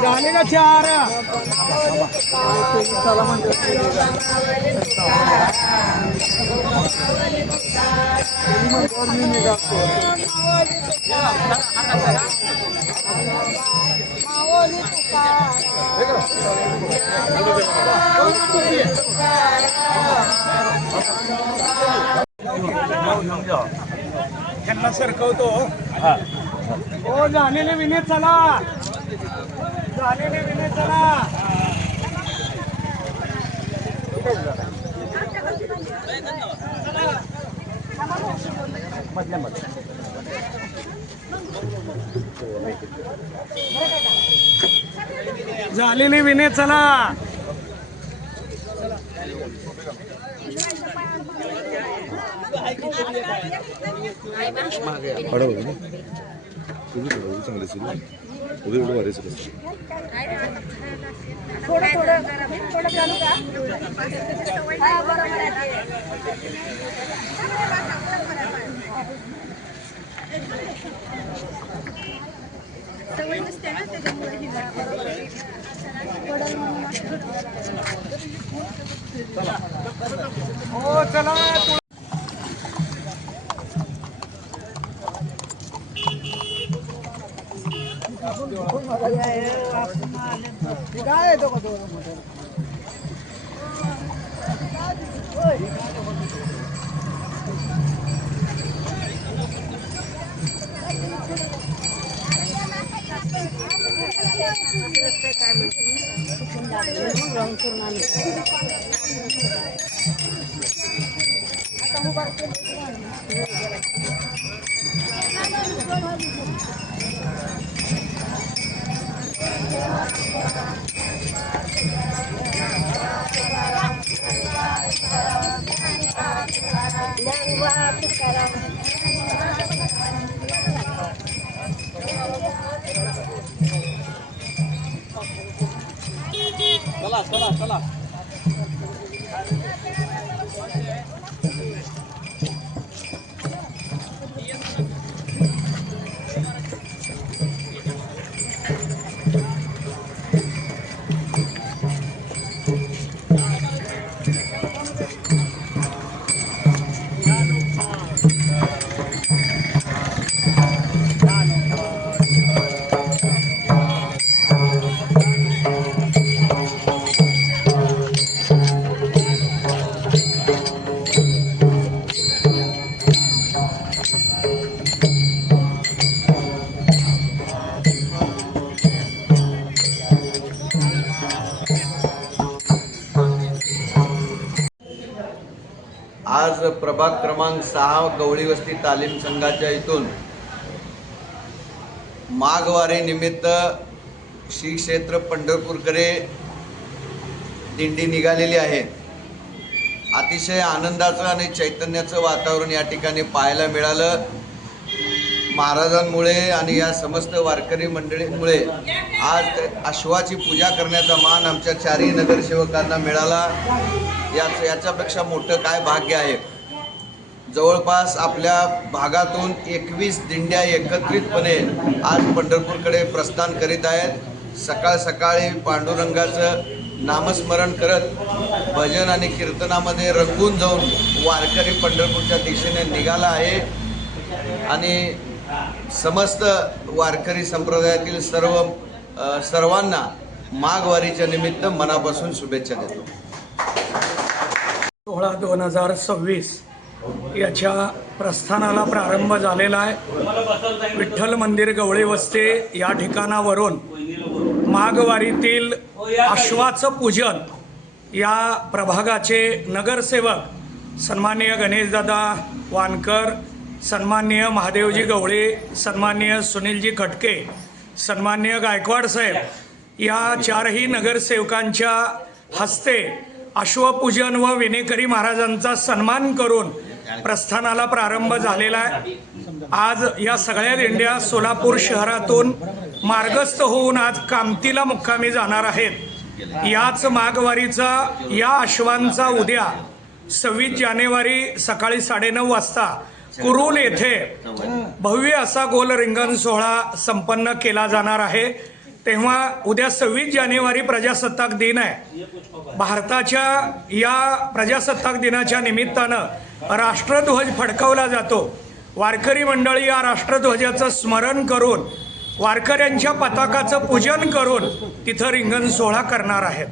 झाले का चार त्यांना सरकवतो हो झालेले विने चला झालेले विने चला झालेले विने चला हो चला काय येतो का तो चला चला चला आज प्रभाग क्रमांक 6 गवळी वस्ती तालीम संघाच्या इथून माघवारी निमित्त श्री क्षेत्र पंढरपूरकडे दिंडी निघालेली आहे। अतिशय आनंदाचं आणि चैतन्याचं वातावरण या ठिकाणी पाहायला मिळालं। महाराजांमुळे आणि या समस्त वारकरी मंडळींमुळे आज अश्वाची पूजा करण्याचा मान आमच्या चारही नगरसेवकांना मिळाला। याच्यापेक्षा मोठं काय भाग्य आहे। जवळपास आपल्या भागातून 21 दिंड्या एकत्रितपणे आज पंढरपूरकडे प्रस्थान करीत आहेत। सकाळ सकाळी पांडुरंगाचं नामस्मरण करत भजन आणि कीर्तनामध्ये रंगून जाऊन वारकरी पंढरपूरच्या दिशेने निघाला आहे आणि समस्त वारकरी संप्रदायातील सर्वांना माघवारीच्या निमित्त मनापासून शुभेच्छा देतो। 16/2026 याच्या प्रस्थानाला प्रारंभ झालेला आहे। विठ्ठल मंदिर गवळी वस्ती या ठिकाणावरून माघवारीतील अश्वाचं पूजन या प्रभागाचे नगरसेवक सन्माननीय गणेशदादा वानकर, सन्माननीय महादेवजी गवळे, सन्माननीय सुनीलजी खटके, सन्माननीय गायकवाड साहेब या चारही नगरसेवकांच्या हस्ते अश्वपूजन व विनेकरी महाराजांचा सन्मान करून प्रस्थानाला प्रारंभ झालेला आहे। आज या सगळ्या दिंड्या सोलापूर शहरातून मार्गस्थ होऊन आज कामतीला मुक्कामी जाणार आहेत। याच माघवारीचा या अश्वांचा उद्या 26 जानेवारी सकाळी 9:30 वाजता कुरुल येथे भव्य असा गोल रिंगण सोहळा संपन्न केला जाणार आहे। तेव्हा उद्या 26 जानेवारी प्रजासत्ताक दिन आहे। भारताच्या या प्रजासत्ताक दिनाच्या निमित्तानं राष्ट्रध्वज फडकवला जातो। वारकरी मंडळी या राष्ट्रध्वजाचं स्मरण करून वारकऱ्यांच्या पताकाचं पूजन करून तिथं रिंगण सोहळा करणार आहेत।